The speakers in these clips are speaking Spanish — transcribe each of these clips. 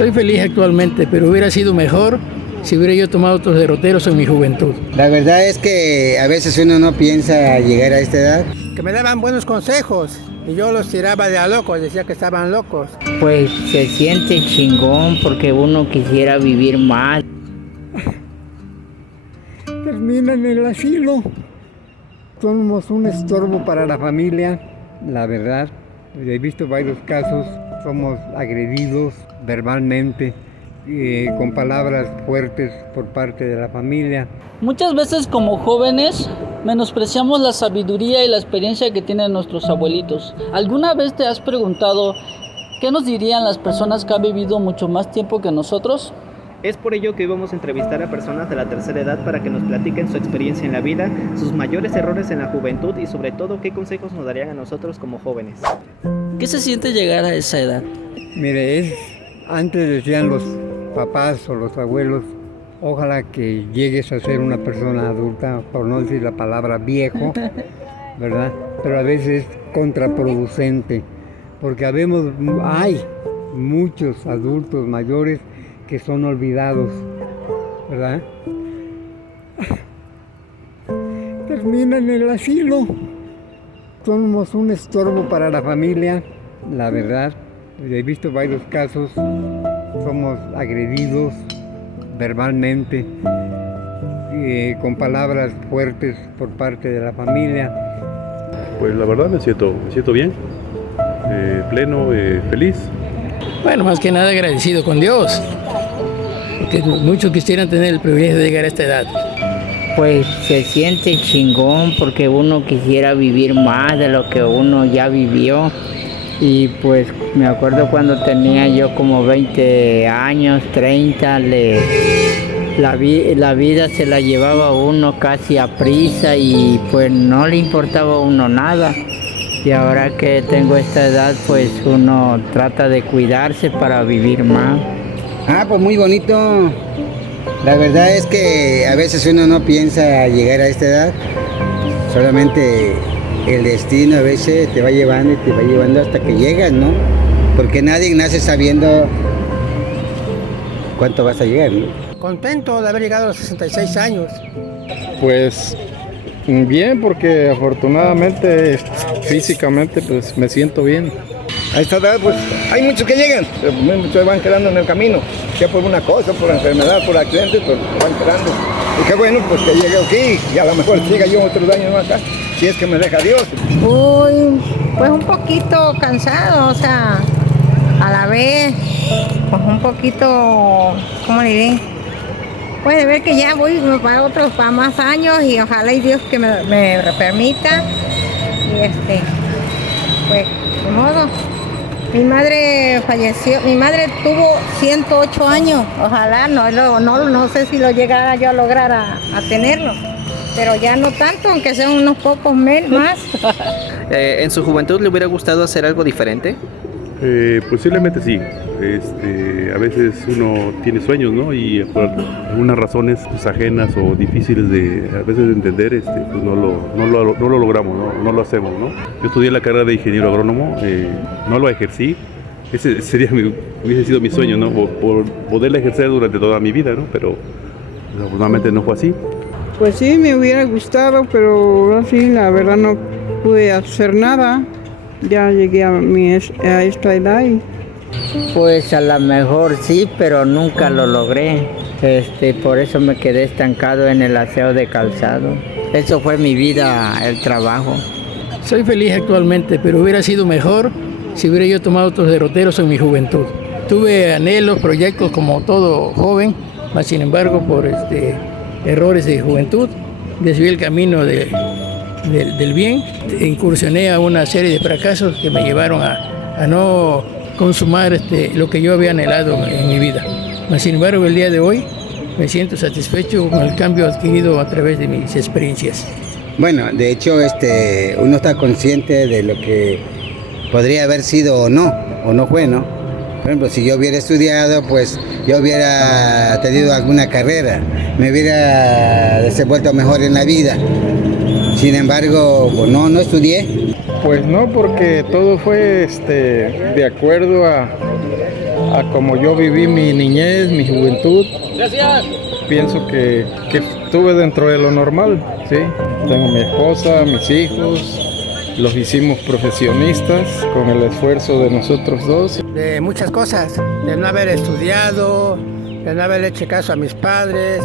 Soy feliz actualmente, pero hubiera sido mejor si hubiera yo tomado otros derroteros en mi juventud. La verdad es que a veces uno no piensa llegar a esta edad. Que me daban buenos consejos y yo los tiraba de a locos, decía que estaban locos. Pues se siente chingón porque uno quisiera vivir más. Termina en el asilo. Somos un estorbo para la familia, la verdad. He visto varios casos, somos agredidos verbalmente, con palabras fuertes por parte de la familia. Muchas veces como jóvenes menospreciamos la sabiduría y la experiencia que tienen nuestros abuelitos. ¿Alguna vez te has preguntado qué nos dirían las personas que han vivido mucho más tiempo que nosotros? Es por ello que hoy vamos a entrevistar a personas de la tercera edad para que nos platiquen su experiencia en la vida, sus mayores errores en la juventud y sobre todo qué consejos nos darían a nosotros como jóvenes. ¿Qué se siente llegar a esa edad? Mire, antes decían los papás o los abuelos, ojalá que llegues a ser una persona adulta, por no decir la palabra viejo, ¿verdad? Pero a veces es contraproducente, porque hay muchos adultos mayores que son olvidados, ¿verdad? Termina en el asilo. Somos un estorbo para la familia, la verdad. He visto varios casos, somos agredidos verbalmente, con palabras fuertes por parte de la familia. Pues la verdad me siento bien, pleno, feliz. Bueno, más que nada agradecido con Dios, porque muchos quisieran tener el privilegio de llegar a esta edad. Pues se siente chingón porque uno quisiera vivir más de lo que uno ya vivió. Y pues me acuerdo cuando tenía yo como 20 años, 30, la vida se la llevaba uno casi a prisa y pues no le importaba a uno nada. Y ahora que tengo esta edad, pues uno trata de cuidarse para vivir más. Pues muy bonito. La verdad es que a veces uno no piensa llegar a esta edad. Solamente el destino a veces te va llevando y te va llevando hasta que llegas, ¿no? Porque nadie nace sabiendo cuánto vas a llegar, ¿no? Contento de haber llegado a los 66 años. Pues bien, porque afortunadamente físicamente pues me siento bien. A esta edad pues hay muchos que llegan, pero muchos van quedando en el camino, ya por una cosa, por enfermedad, por accidente, pues van quedando. Y qué bueno pues que llegue aquí y a lo mejor siga yo otros años más acá, si es que me deja Dios. Uy, pues un poquito cansado, o sea, a la vez, pues un poquito, ¿cómo le diré? Puede ver que ya voy para más años y ojalá y Dios que me permita. Y pues, de modo. Mi madre falleció, mi madre tuvo 108 años, ojalá, no sé si lo llegara yo a lograr a tenerlo, pero ya no tanto, aunque sean unos pocos más. ¿En su juventud le hubiera gustado hacer algo diferente? Posiblemente sí. A veces uno tiene sueños, ¿no? Y por algunas razones pues, ajenas o difíciles a veces de entender, pues no lo logramos, no lo hacemos, ¿no? Yo estudié la carrera de ingeniero agrónomo, no lo ejercí. Ese hubiese sido mi sueño, ¿no? Por poderla ejercer durante toda mi vida, ¿no? Pero desafortunadamente no fue así. Pues sí, me hubiera gustado, pero así la verdad no pude hacer nada. Ya llegué a esta edad y... Pues a lo mejor sí, pero nunca lo logré. Por eso me quedé estancado en el aseo de calzado. Eso fue mi vida, el trabajo. Soy feliz actualmente, pero hubiera sido mejor si hubiera yo tomado otros derroteros en mi juventud. Tuve anhelos, proyectos como todo joven, mas sin embargo por errores de juventud desvié el camino del bien. Incursioné a una serie de fracasos que me llevaron a no consumar lo que yo había anhelado en mi vida. Mas, sin embargo, el día de hoy me siento satisfecho con el cambio adquirido a través de mis experiencias. Bueno, de hecho, uno está consciente de lo que podría haber sido o no fue, ¿no? Por ejemplo, si yo hubiera estudiado, pues yo hubiera tenido alguna carrera, me hubiera desenvuelto mejor en la vida. Sin embargo, pues no estudié. Pues no, porque todo fue de acuerdo a como yo viví mi niñez, mi juventud. Gracias. Pienso que estuve dentro de lo normal, ¿sí? Tengo mi esposa, mis hijos, los hicimos profesionistas con el esfuerzo de nosotros dos. De muchas cosas, de no haber estudiado, de no haber hecho caso a mis padres,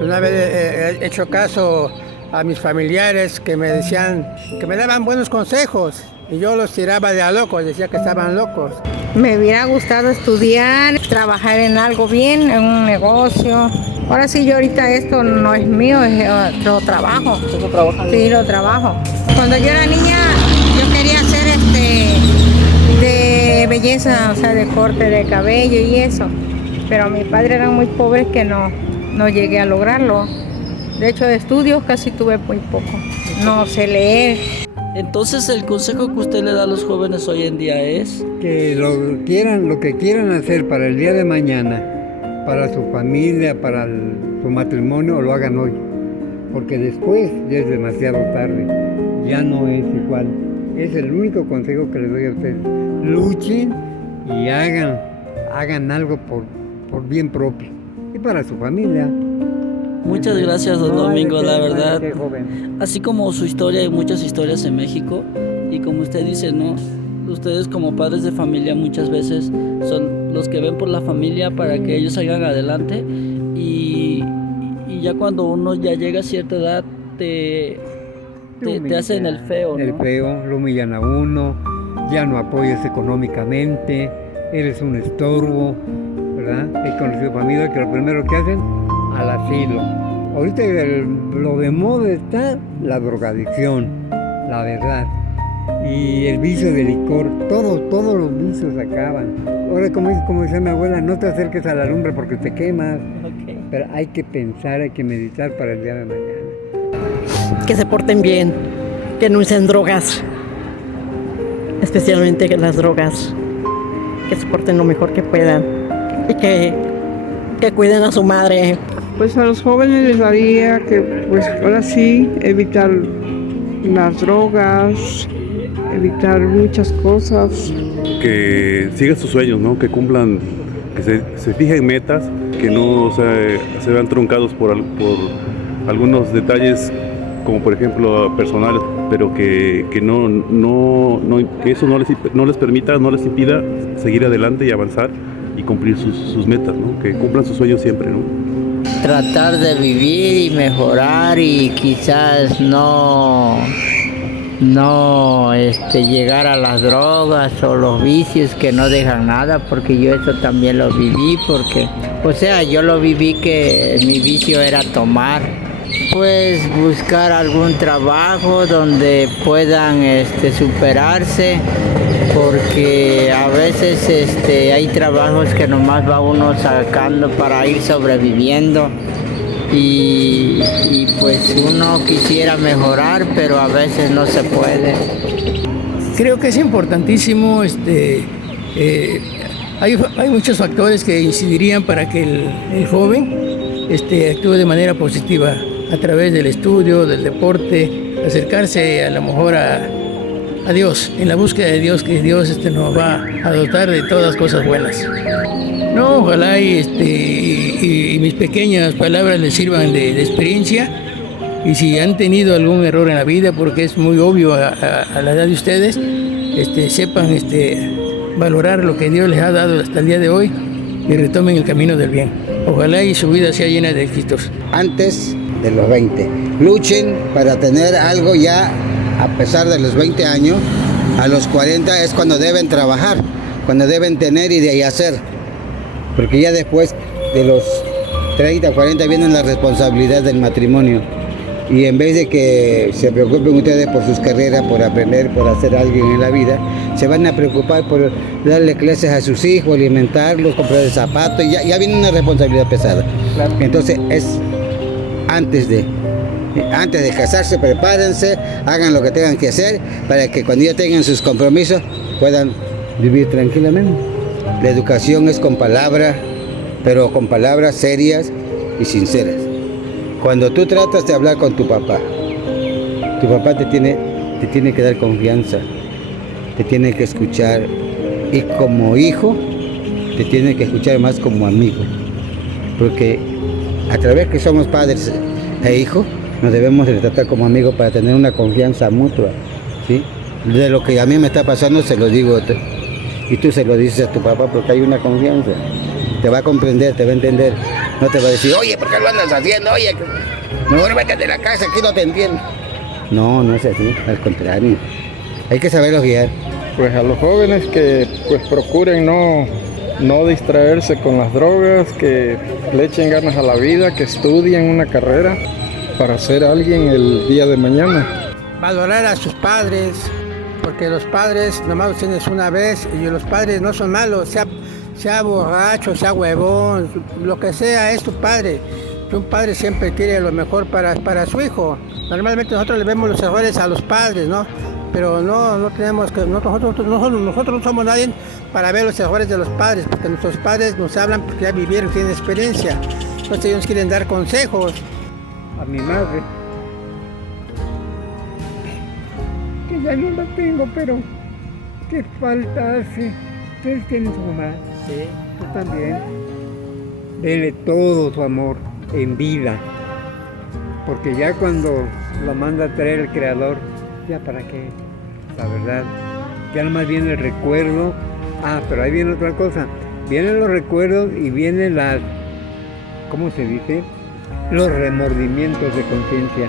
de no haber hecho caso a mis familiares que me decían, que me daban buenos consejos y yo los tiraba de a locos, decía que estaban locos. Me hubiera gustado estudiar, trabajar en algo bien, en un negocio. Ahora sí, yo ahorita esto no es mío, es otro trabajo. ¿Usted lo trabaja? Sí, lo trabajo. Cuando yo era niña, yo quería hacer de belleza, o sea, de corte de cabello y eso. Pero mis padres eran muy pobres que no llegué a lograrlo. De hecho, de estudios casi tuve muy poco. No sé leer. Entonces, el consejo que usted le da a los jóvenes hoy en día es Que lo que quieran hacer para el día de mañana, para su familia, para su matrimonio, lo hagan hoy. Porque después ya es demasiado tarde, ya no es igual. Es el único consejo que les doy a ustedes. Luchen y hagan algo por bien propio y para su familia. Muchas gracias, don Domingo, la verdad. Qué joven. Así como su historia, hay muchas historias en México y como usted dice, ¿no? Ustedes como padres de familia muchas veces son los que ven por la familia para que ellos salgan adelante y ya cuando uno ya llega a cierta edad te hacen el feo, ¿no? El feo, lo humillan a uno, ya no apoyas económicamente, eres un estorbo, ¿verdad? He conocido familias que lo primero que hacen, al asilo. Ahorita lo de moda está la drogadicción, la verdad. Y el vicio de licor, todos los vicios acaban. Ahora, como decía mi abuela, no te acerques a la lumbre porque te quemas. Okay. Pero hay que pensar, hay que meditar para el día de mañana. Que se porten bien, que no usen drogas, especialmente las drogas, que se porten lo mejor que puedan y que cuiden a su madre. Pues a los jóvenes les daría que, pues ahora sí, evitar las drogas, evitar muchas cosas. Que sigan sus sueños, ¿no? Que cumplan, que se fijen metas, que no se vean truncados por algunos detalles, como por ejemplo personales, pero que que eso no les permita, no les impida seguir adelante y avanzar y cumplir sus metas, ¿no? Que cumplan sus sueños siempre, ¿no? Tratar de vivir y mejorar y quizás no llegar a las drogas o los vicios que no dejan nada, porque yo eso también lo viví, yo lo viví que mi vicio era tomar. Pues buscar algún trabajo donde puedan superarse, porque a veces hay trabajos que nomás va uno sacando para ir sobreviviendo y pues uno quisiera mejorar, pero a veces no se puede. Creo que es importantísimo, hay muchos factores que incidirían para que el joven actúe de manera positiva a través del estudio, del deporte, acercarse a lo mejor a Dios, en la búsqueda de Dios, que Dios nos va a dotar de todas cosas buenas. No, ojalá y mis pequeñas palabras les sirvan de experiencia, y si han tenido algún error en la vida, porque es muy obvio a la edad de ustedes, sepan valorar lo que Dios les ha dado hasta el día de hoy y retomen el camino del bien. Ojalá y su vida sea llena de éxitos. Antes de los 20, luchen para tener algo ya a pesar de los 20 años. A los 40 es cuando deben trabajar, cuando deben tener y de ahí hacer, porque ya después de los 30, 40 vienen las responsabilidades del matrimonio, y en vez de que se preocupen ustedes por sus carreras, por aprender, por hacer alguien en la vida, se van a preocupar por darle clases a sus hijos, alimentarlos, comprar zapatos, y ya viene una responsabilidad pesada. Claro. Entonces es antes de casarse, prepárense, hagan lo que tengan que hacer para que cuando ya tengan sus compromisos puedan vivir tranquilamente. La educación es con palabras, pero con palabras serias y sinceras. Cuando tú tratas de hablar con tu papá te tiene que dar confianza, te tiene que escuchar, y como hijo te tiene que escuchar más como amigo, porque a través que somos padres e hijos, nos debemos de tratar como amigos para tener una confianza mutua, ¿sí? De lo que a mí me está pasando se lo digo, y tú se lo dices a tu papá porque hay una confianza. Te va a comprender, te va a entender. No te va a decir, oye, ¿por qué lo andas haciendo? Oye, mejor vete de la casa, aquí no te entiendo. No, no es así, al contrario. Hay que saberlos guiar. Pues a los jóvenes que pues procuren no distraerse con las drogas, que le echen ganas a la vida, que estudien una carrera para ser alguien el día de mañana. Valorar a sus padres, porque los padres nomás los tienes una vez y los padres no son malos, sea borracho, sea huevón, lo que sea, es tu padre. Un padre siempre quiere lo mejor para su hijo. Normalmente nosotros le vemos los errores a los padres, ¿no? Pero no tenemos que, nosotros no somos nadie para ver los errores de los padres, porque nuestros padres nos hablan porque ya vivieron, tienen experiencia. Entonces ellos quieren dar consejos. A mi madre, que ya no la tengo, pero qué falta hace. Ustedes tienen su mamá, Sí. tú también. Dele todo su amor en vida, porque ya cuando lo manda a traer el Creador, ya para qué, la verdad, ya nomás viene el recuerdo. Pero ahí viene otra cosa, vienen los recuerdos y vienen las, ¿cómo se dice? Los remordimientos de conciencia,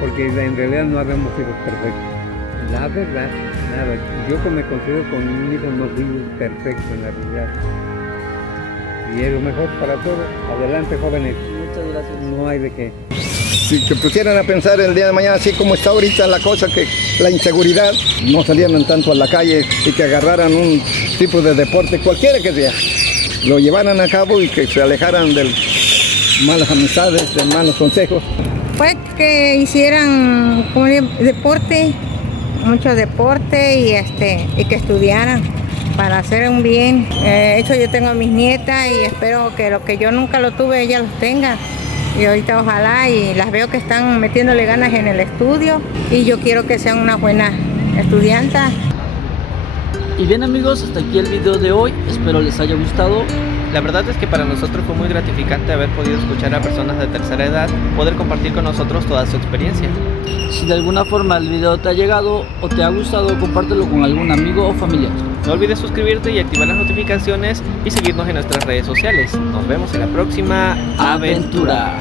porque en realidad no habemos sido perfectos, la verdad, nada. Yo que me considero con un hijo no fui perfecto en la realidad, y es lo mejor para todos. Adelante, jóvenes. Muchas gracias. No hay de qué. Si se pusieran a pensar el día de mañana, así como está ahorita la cosa, que la inseguridad, no salieran tanto a la calle y que agarraran un tipo de deporte, cualquiera que sea, lo llevaran a cabo y que se alejaran de malas amistades, de malos consejos. Pues que hicieran como deporte, mucho deporte y que estudiaran para hacer un bien. De hecho, yo tengo a mis nietas y espero que lo que yo nunca lo tuve, ellas los tengan. Y ahorita ojalá, y las veo que están metiéndole ganas en el estudio y yo quiero que sean una buena estudiante. Y bien amigos, hasta aquí el video de hoy, espero les haya gustado. La verdad es que para nosotros fue muy gratificante haber podido escuchar a personas de tercera edad poder compartir con nosotros toda su experiencia. Si de alguna forma el video te ha llegado o te ha gustado, compártelo con algún amigo o familiar. No olvides suscribirte y activar las notificaciones y seguirnos en nuestras redes sociales. Nos vemos en la próxima aventura.